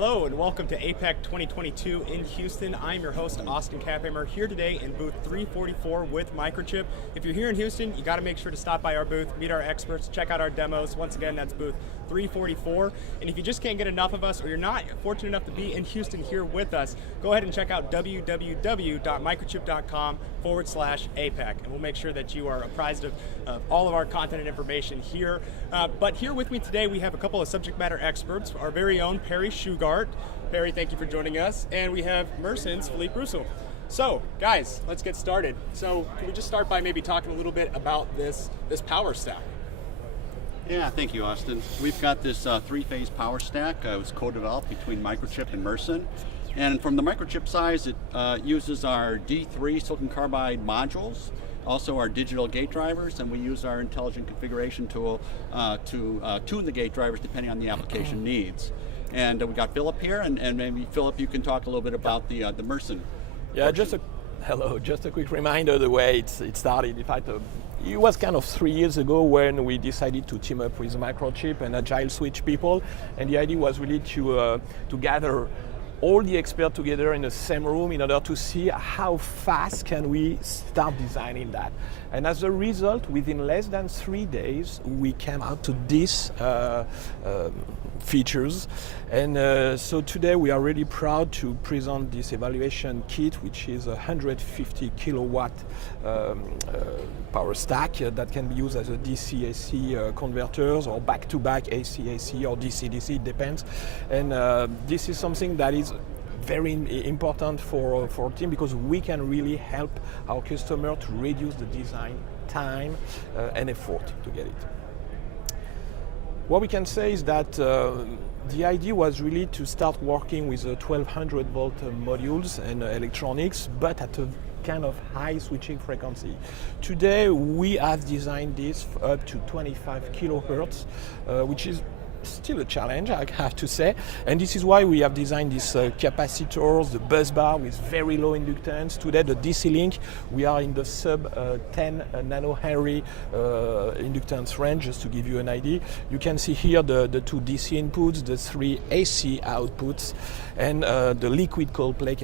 Hello and welcome to APEC 2022 in Houston. I'm your host, Austin Kaphamer, here today in booth 344 with Microchip. If you're here in Houston, you got to make sure to stop by our booth, meet our experts, check out our demos. Once again, that's booth 344. And if you just can't get enough of us, or you're not fortunate enough to be in Houston here with us, go ahead and check out www.microchip.com/APEC, and we'll make sure that you are apprised of all of our content and information here. But here with me today, we have a couple of subject matter experts, our very own Perry Shugart. Perry, thank you for joining us. And we have Merson's Philippe Rousseau. So, guys, let's get started. So, can we just start by maybe talking a little bit about this power stack? Yeah, thank you, Austin. We've got this three-phase power stack. It was co-developed between Microchip and Merson. And from the Microchip side, it uses our D3 Silicon Carbide modules, also our digital gate drivers, and we use our intelligent configuration tool to tune the gate drivers depending on the application needs. And we got Philip here, and maybe Philip, you can talk a little bit about the Merson. Yeah, just a quick reminder the way it started. In fact, it was kind of 3 years ago when we decided to team up with Microchip and AgileSwitch people, and the idea was really to gather all the experts together in the same room in order to see how fast can we start designing that. And as a result, within less than 3 days, we came out to these features. And so today we are really proud to present this evaluation kit, which is a 150 kilowatt power stack that can be used as a DC-AC converters or back-to-back AC-AC or DC-DC, it depends. And this is something that is very important for our team because we can really help our customer to reduce the design time and effort to get it. What we can say is that the idea was really to start working with 1200 volt modules and electronics, but at a kind of high switching frequency. Today we have designed this up to 25 kilohertz, which is still a challenge, I have to say, and this is why we have designed these capacitors, the bus bar with very low inductance. Today the DC link, we are in the sub 10 nanohenry inductance range, just to give you an idea. You can see here the two DC inputs, the three AC outputs, and the liquid cold plate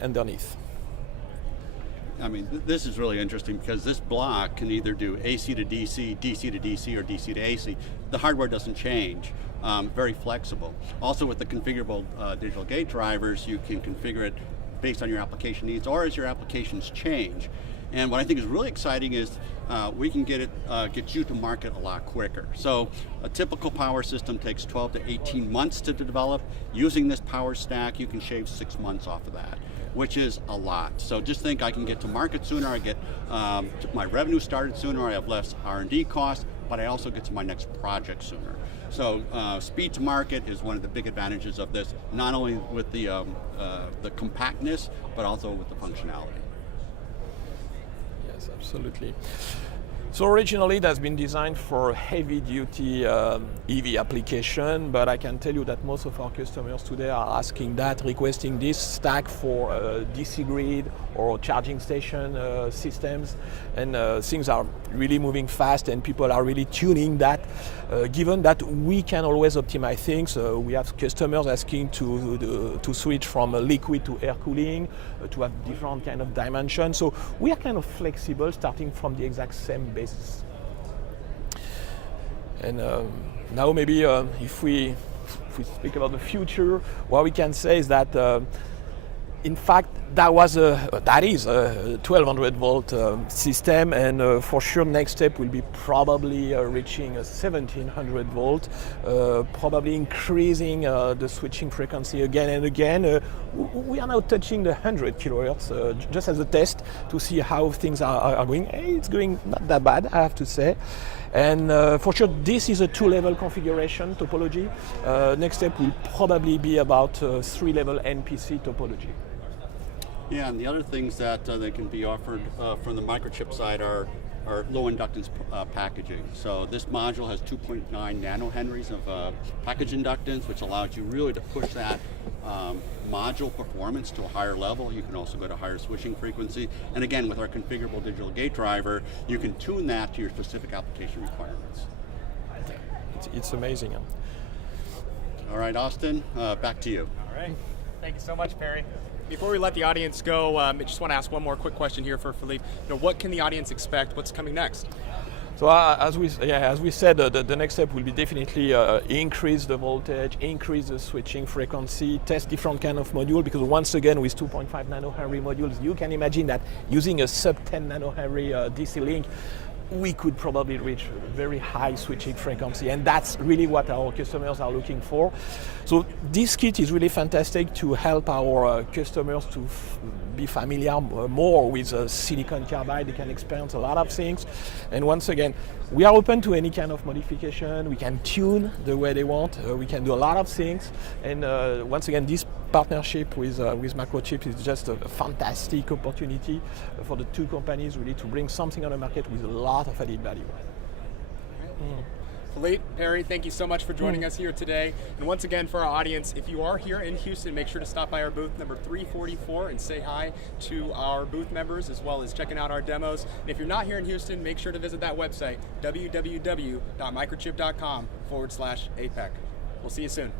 underneath. I mean, this is really interesting because this block can either do AC to DC, DC to DC, or DC to AC. The hardware doesn't change, very flexible. Also with the configurable digital gate drivers, you can configure it based on your application needs or as your applications change. And what I think is really exciting is we can get you to market a lot quicker. So a typical power system takes 12 to 18 months to develop. Using this power stack, you can shave 6 months off of that, which is a lot. So just think I can get to market sooner, I get my revenue started sooner, I have less R&D costs, but I also get to my next project sooner. So speed to market is one of the big advantages of this, not only with the compactness, but also with the functionality. Yes, absolutely. So originally it has been designed for heavy-duty EV application, but I can tell you that most of our customers today are asking that, requesting this stack for DC grid or charging station systems, and things are really moving fast and people are really tuning that. Given that we can always optimize things, we have customers asking to switch from liquid to air cooling, to have different kind of dimensions. So we are kind of flexible, starting from the exact same basis. And now maybe if we speak about the future, what we can say is that in fact, that is a 1200 volt system, and for sure next step will be probably reaching a 1700 volt, probably increasing the switching frequency again and again. We are now touching the 100 kilohertz just as a test to see how things are going. It's going not that bad, I have to say. And for sure, this is a 2-level configuration topology. Next step will probably be about 3-level NPC topology. Yeah, and the other things that they can be offered from the Microchip side are low inductance packaging. So this module has 2.9 nanohenries of package inductance, which allows you really to push that module performance to a higher level. You can also go to higher switching frequency. And again, with our configurable digital gate driver, you can tune that to your specific application requirements. It's amazing. All right, Austin, back to you. All right. Thank you so much, Perry. Before we let the audience go, I just want to ask one more quick question here for Philippe. What can the audience expect? What's coming next? So as we said, the next step will be definitely increase the voltage, increase the switching frequency, test different kind of module, because once again with 2.5 nanohenry modules, you can imagine that using a sub 10 nanohenry DC link, we could probably reach a very high switching frequency, and that's really what our customers are looking for. So this kit is really fantastic to help our customers to be familiar more with Silicon Carbide. They can experience a lot of things, and once again, we are open to any kind of modification. We can tune the way they want. We can do a lot of things, and once again, this partnership with Microchip is just a fantastic opportunity for the two companies really to bring something on the market with a lot of added value. Philippe, Perry, thank you so much for joining us here today. And once again, for our audience, if you are here in Houston, make sure to stop by our booth number 344 and say hi to our booth members, as well as checking out our demos. And if you're not here in Houston, make sure to visit that website, www.microchip.com/APEC. We'll see you soon.